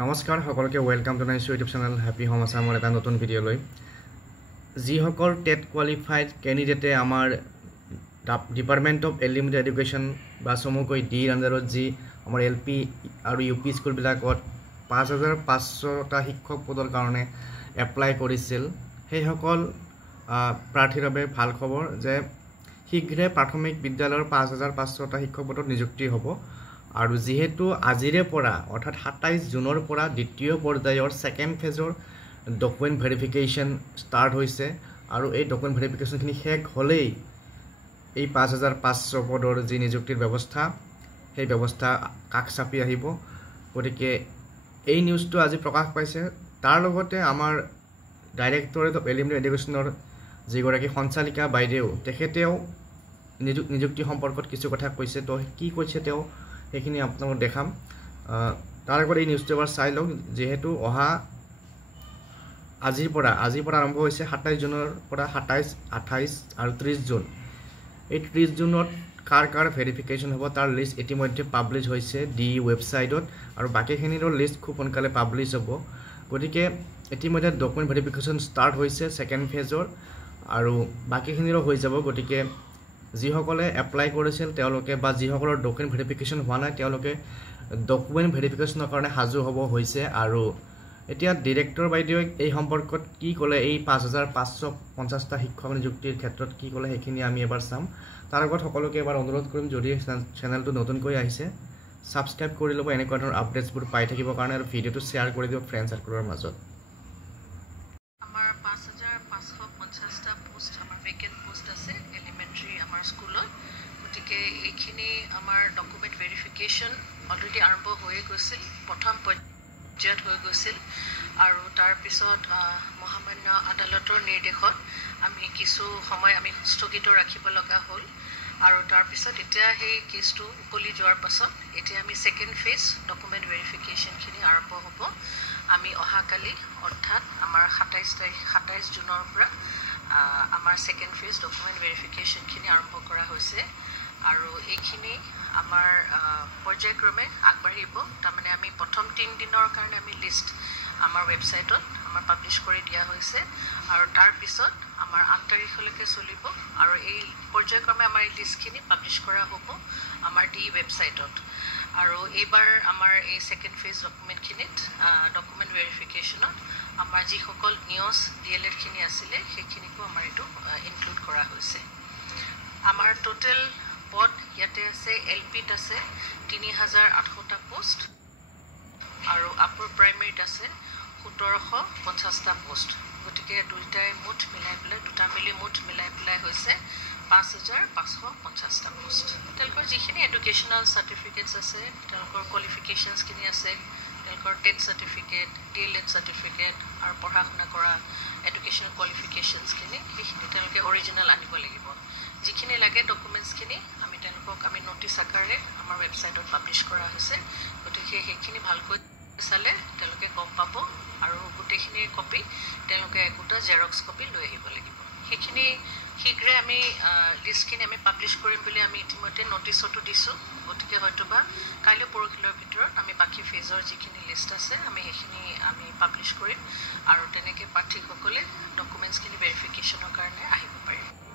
নমস্কাৰ সকলকে ওয়েলকাম জনাইছো ইউটিউব চেনেল হ্যাপি হোম আসামৰ এটা নতুন ভিডিও লৈ যিসকল টেট কোৱালিফাইড ক্যান্ডিডেটে আমাৰ ডিপাৰ্টমেন্ট অফ এলিমেন্টাৰী এডুকেশ্যন বা চমুকৈ ডিৰ আন্ডাৰত যি আমাৰ এলপি আৰু ইউপি স্কুল বিলাকত 5500টা শিক্ষক পদৰ কাৰণে এপ্লাই কৰিছিল সেই সকল প্ৰাৰ্থীৰ বাবে ভাল খবৰ যে শীঘ্ৰে প্ৰাথমিক বিদ্যালয়ৰ 5500টা শিক্ষক পদত নিযুক্তি হ'ব আৰু যেহেতু আজিৰে পৰা অৰ্থাৎ 27 জুনৰ পৰা দ্বিতীয় পৰ্যায়ৰ সেকেন্ড ফেজৰ ডকুমেন্ট ভেৰিফিকেশন স্টাৰ্ট হৈছে আৰু এই ডকুমেন্ট ভেৰিফিকেশনখিনি শেষ হ'লেই এই 5500 পদৰ যি নিযুক্তিৰ ব্যৱস্থা সেই ব্যৱস্থা কাক চাপি আহিব গতিকে এই নিউজটো আজি প্ৰকাশ পাইছে তাৰ লগতে আমাৰ ডাইৰেক্টৰেট অফ এলিমেন্টাৰী এডুকেশ্যনৰ যিগৰাকী সঞ্চালিকা বাইদেউ তেখেতেও নিযুক্তি সম্পৰ্কত কিছু কথা কৈছে তো কি কৈছে তেওঁ এইখিনি আপোনালোকক দেখাম তাৰ আগতে এই নিউজটো এবাৰ চাই লওক যেহেতু অহা আজিৰ পৰা আৰম্ভ হৈছে 27 জুনৰ পৰা 27 28 আৰু 30 জুন এই 30 জুনত কাৰ ভেৰিফিকেশন হ'ব তাৰ লিষ্ট ইতিমধ্যে পাবলিশ হৈছে ডি ওয়েবসাইটত আৰু বাকিখিনিৰ লিষ্ট খুব সোনকালে পাবলিশ হ'ব গতিকে ইতিমধ্যে ডকুমেন্ট ভেৰিফিকেশন স্টাৰ্ট হৈছে সেকেন্ড ফেজৰ আৰু বাকিখিনিৰো হৈ যাব গতিকে যিসকলে এপ্লাই কৰিছিল তেওঁলোকে বা যিসকলৰ ডকুমেন্ট ভেৰিফিকেশন হোৱা নাই তেওঁলোকে ডকুমেন্ট ভেৰিফিকেশনৰ কাৰণে হাজু হ'ব হৈছে আৰু এতিয়া ডিৰেক্টৰ বাইদেউ এই সম্পৰ্কত কি ক'লে এই 5550টা শিক্ষক নিযুক্তিৰ ক্ষেত্ৰত কি ক'লে সেইখিনি আমি এবাৰ চাম তাৰ আগত সকলোকে এবাৰ অনুৰোধ কৰিম যদি চেনেলটো নতুনকৈ আহিছে সাবস্ক্ৰাইব কৰি ল'ব এনেকুৱা ধৰণৰ আপডেটছবোৰ পাই থাকিবৰ কাৰণে আৰু ভিডিঅটো শেয়াৰ কৰি দিয়ক ফ্ৰেণ্ড সাৰ্কেলৰ মাজত আমাৰ 5550টা পোষ্ট আমাৰ ভেকেন্ট পোষ্ট আছে এলিমেন্টাৰী আমাৰ স্কুলত গতিকে এইখিনি আমাৰ ডকুমেন্ট ভেৰিফিকেশন অলৰেডি আৰম্ভ হৈ গৈছিল প্ৰথম পৰ্যায়ত হৈ গৈছিল আৰু তাৰ পিছত মহামান্য আদালতৰ নিৰ্দেশত আমি কিছু সময় আমি স্থগিত ৰাখিব লগা হ'ল আৰু তাৰ পিছত এতিয়া সেই কেছটো উকলি যোৱাৰ পাছত এতিয়া আমি সেকেন্ড ফেজ ডকুমেন্ট ভেৰিফিকেশনখিনি আৰম্ভ হ'ব আমি অহাকালি অৰ্থাৎ আমাৰ 27 জুনৰ পৰা আমাৰ সেকেন্ড ফেজ ডকুমেন্ট ভেৰিফিকেশনখিনি আৰম্ভ কৰা হৈছে আৰু এইখিনি আমাৰ পৰ্যায়ক্ৰমে আগবাঢ়িব তাৰমানে আমি প্ৰথম 3 দিনৰ কাৰণে আমি লিষ্ট আমাৰ ওয়েবসাইটত আমাৰ পাবলিশ কৰি দিয়া হৈছে আৰু তাৰ পিছত আমাৰ 8 তাৰিখলৈকে চলিব আৰু এই পৰ্যায়ক্ৰমে আমাৰ এই লিষ্টখিনি পাবলিশ কৰা হ'ব আমাৰ ডি ওয়েবসাইটত আৰু এইবাৰ আমাৰ এই সেকেন্ড ফেজ ডকুমেন্টখিনিত ডকুমেন্ট ভেৰিফিকেশনত আমাৰ যিসকল নিউজ ডিএলএড খিনি আছিলে সেইখিনিকো আমাৰ এটো ইনক্লুড কৰা হৈছে আমাৰ টোটাল পদ ইয়াতে আছে এলপিত আছে 3800টা পোষ্ট আৰু আপাৰ প্ৰাইমেৰীত আছে 1750টা পোষ্ট গতিকে দুইটাই মুঠ মিলাই পেলাই হৈছে 5550টা পোষ্ট তেওঁলোকৰ যিখিনি এডুকেশ্যনাল সাৰ্টিফিকেটস আছে তেওঁলোকৰ কোৱালিফিকেশনছ খিনি আছে তেওঁলোকৰ টেট সাৰ্টিফিকেট ডিএলএড সাৰ্টিফিকেট আৰু পঢ়া শুনা কৰা এডুকেশ্যনাল কোৱালিফিকেশনছ খিনি সেইখিনি তেওঁলোকে অৰিজিনাল আনিব লাগিব যিখিনি লাগে ডকুমেন্টছ খিনি আমি তেওঁলোকক আমি নোটিছ আকাৰে আমাৰ ওয়েবসাইটত পাবলিশ কৰা হৈছে গতিকে সেইখিনি ভালকৈ চালে তেওঁলোকে গম পাব আৰু গোটেইখিনি কপি তেওঁলোকে একোটা জেৰক্স কপি লৈ আহিব লাগিব সেইখিনি শীঘ্ৰে আমি লিষ্টখিনি আমি পাবলিশ কৰিম বুলি আমি ইতিমধ্যে নোটিছটো দিছো গতিকে হয়তোবা কাইলৈ পৰহিলৰ ভিতৰত আমি বাকি ফেজৰ যিখিনি লিষ্ট আছে আমি সেইখিনি আমি পাবলিশ কৰিম আৰু তেনেকৈ প্ৰাৰ্থীসকলে ডকুমেন্টছখিনি ভেৰিফিকেশনৰ কাৰণে আহিব পাৰিব